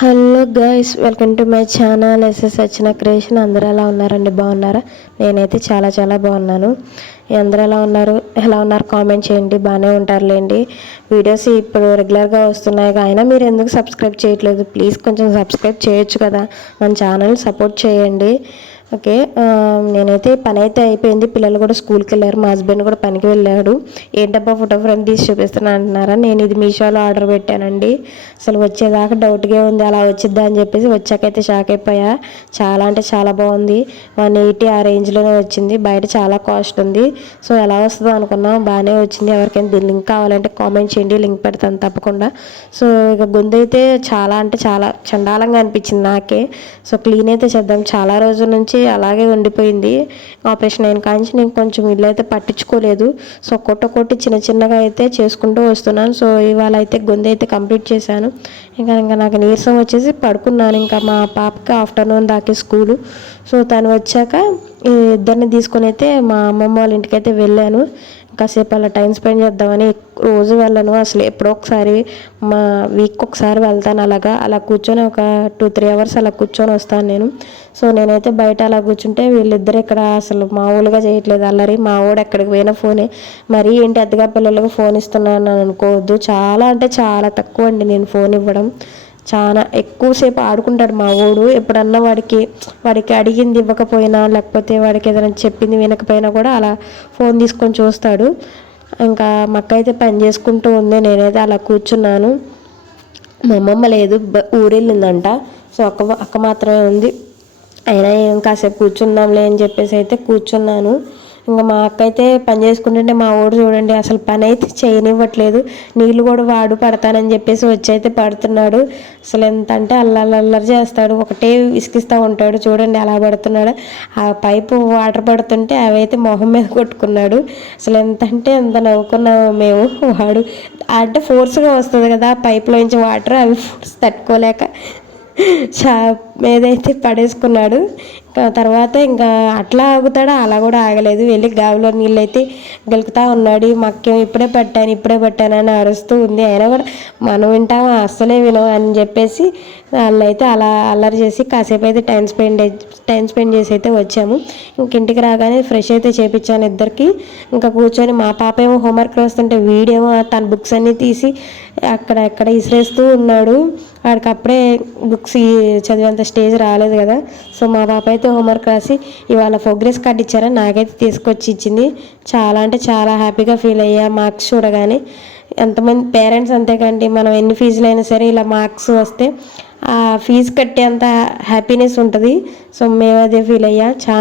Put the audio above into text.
Hello guys welcome to my channel SS వచ్చిన creation. అందరూ ఎలా ఉన్నారండి? బాగున్నారా? నేనైతే చాలా చాలా బాగున్నాను. అందరూ ఎలా ఉన్నారు? ఎలా ఉన్నారు? కామెంట్ చేయండి. బాగానే ఉంటారులేండి. వీడియోస్ ఇప్పుడు రెగ్యులర్గా వస్తున్నాయి. అయినా మీరు ఎందుకు సబ్స్క్రైబ్ చేయట్లేదు? ప్లీజ్ కొంచెం సబ్స్క్రైబ్ చేయొచ్చు కదా. మన ఛానల్ సపోర్ట్ చేయండి. ఓకే నేనైతే పని అయితే అయిపోయింది. పిల్లలు కూడా స్కూల్కి వెళ్ళారు మా హస్బెండ్ కూడా పనికి వెళ్ళాడు. ఏంటబ్బా ఫోటో ఫ్రేమ్ తీసి చూపిస్తున్నా అంటున్నారా? నేను ఇది మీషోలో ఆర్డర్ పెట్టానండి. అసలు వచ్చేదాకా డౌట్గా ఉంది. అలా వచ్చిద్దా అని చెప్పేసి వచ్చాకైతే షాక్ అయిపోయా. చాలా అంటే చాలా బాగుంది. వన్ ఎయిటీ ఆ రేంజ్లోనే వచ్చింది. బయట చాలా కాస్ట్ ఉంది. సో ఎలా వస్తుందో అనుకున్నాం. బాగానే వచ్చింది. ఎవరికైనా దీని లింక్ కావాలంటే కామెంట్ చేయండి. లింక్ పెడతాను తప్పకుండా. సో ఇక గొంతు అయితే చాలా అంటే చాలా చండాలంగా అనిపించింది నాకే. సో క్లీన్ అయితే చేద్దాం. చాలా రోజుల నుంచి అలాగే ఉండిపోయింది. ఆపరేషన్ అయిన కాంచి నేను కొంచెం ఇల్లు అయితే పట్టించుకోలేదు. సో కొట్ట కొట్టి చిన్న చిన్నగా అయితే చేసుకుంటూ వస్తున్నాను. సో ఇవాళ అయితే గొంతు అయితే కంప్లీట్ చేశాను. ఇంకా ఇంకా నాకు నీరసం వచ్చేసి పడుకున్నాను. ఇంకా మా పాపకి ఆఫ్టర్నూన్ దాకే స్కూలు. సో తను వచ్చాక ఇద్దరిని తీసుకొని అయితే మా అమ్మమ్మ వాళ్ళ ఇంటికి అయితే వెళ్ళాను. కాసేపు అలా టైం స్పెండ్ చేద్దామని రోజు వెళ్ళను. అసలు ఎప్పుడో ఒకసారి మా వీక్ ఒకసారి వెళ్తాను అలాగా. అలా కూర్చొని ఒక టూ త్రీ అవర్స్ అలా కూర్చొని వస్తాను నేను. సో నేనైతే బయట అలా కూర్చుంటే వీళ్ళిద్దరు ఇక్కడ అసలు మామూలుగా చేయట్లేదు. అల్లరి మా వాడు ఎక్కడికి పోయినా ఫోనే. మరీ ఏంటి అద్దగా పిల్లలకు ఫోన్ ఇస్తున్నాను అనుకోవద్దు. చాలా అంటే చాలా తక్కువ అండి నేను ఫోన్ ఇవ్వడం. చాలా ఎక్కువసేపు ఆడుకుంటాడు మా ఊడు ఎప్పుడన్నా వాడికి వాడికి అడిగింది ఇవ్వకపోయినా లేకపోతే వాడికి ఏదైనా చెప్పింది వినకపోయినా కూడా అలా ఫోన్ తీసుకొని చూస్తాడు. ఇంకా మక్క అయితే పని చేసుకుంటూ ఉంది. నేనైతే అలా కూర్చున్నాను. మా అమ్మమ్మ లేదు ఊరెళ్ళిందంట. సో అక్క అక్క మాత్రమే ఉంది. అయినా ఏం కాసేపు కూర్చుందాంలే అని చెప్పేసి అయితే కూర్చున్నాను. ఇంకా మా అక్క అయితే పని చేసుకుంటుంటే మా ఊరు చూడండి అసలు పని అయితే చేయనివ్వట్లేదు. నీళ్ళు కూడా వాడు పడతానని చెప్పేసి వచ్చి అయితే పడుతున్నాడు. అసలు ఎంత అంటే అల్లరి చేస్తాడు. ఒకటే ఇసుకిస్తూ ఉంటాడు. చూడండి అలా పడుతున్నాడు. ఆ పైపు వాటర్ పడుతుంటే అవైతే మొహం మీద కొట్టుకున్నాడు. అసలు ఎంత అంటే ఎంత నవ్వుకున్నాము మేము. వాడు అంటే ఫోర్స్గా వస్తుంది కదా పైప్లోంచి వాటర్ అవి ఫోర్స్ తట్టుకోలేక చా ఏదైతే పడేసుకున్నాడు. తర్వాత ఇంకా అట్లా ఆగుతాడా? అలా కూడా ఆగలేదు. వెళ్ళి గావిలో నీళ్ళు అయితే గెలుకుతా ఉన్నాడు. మక్కేం ఇప్పుడే పట్టాను ఇప్పుడే పట్టాను అని అరుస్తూ ఉంది. అయినా కూడా మనం వింటామా? అస్సలే వినవు అని చెప్పేసి వాళ్ళైతే అలా అల్లరి చేసి కాసేపు అయితే టైం స్పెండ్ టైం స్పెండ్ చేసి అయితే వచ్చాము. ఇంక ఇంటికి రాగానే ఫ్రెష్ అయితే చేపించాను ఇద్దరికి. ఇంకా కూర్చొని మా పాప ఏమో హోంవర్క్ రాస్తుంటే వీడేమో తన బుక్స్ అన్నీ తీసి అక్కడ ఎక్కడ ఇసిరేస్తూ ఉన్నాడు. వాడికి అప్పుడే బుక్స్ చదివేంత స్టేజ్ రాలేదు కదా. సో మా పాప అయితే హోంవర్క్ రాసి ఇవాళ ప్రోగ్రెస్ కార్డ్ ఇచ్చారని నాకైతే తీసుకొచ్చి ఇచ్చింది. చాలా అంటే చాలా హ్యాపీగా ఫీల్ అయ్యా మార్క్స్ చూడగానే. ఎంతమంది పేరెంట్స్ అంతేకాండి మనం ఎన్ని ఫీజులు అయినా సరే ఇలా మార్క్స్ వస్తే ఆ ఫీజు కట్టేంత హ్యాపీనెస్ ఉంటుంది. సో మేము అదే ఫీల్ అయ్యా. చాలా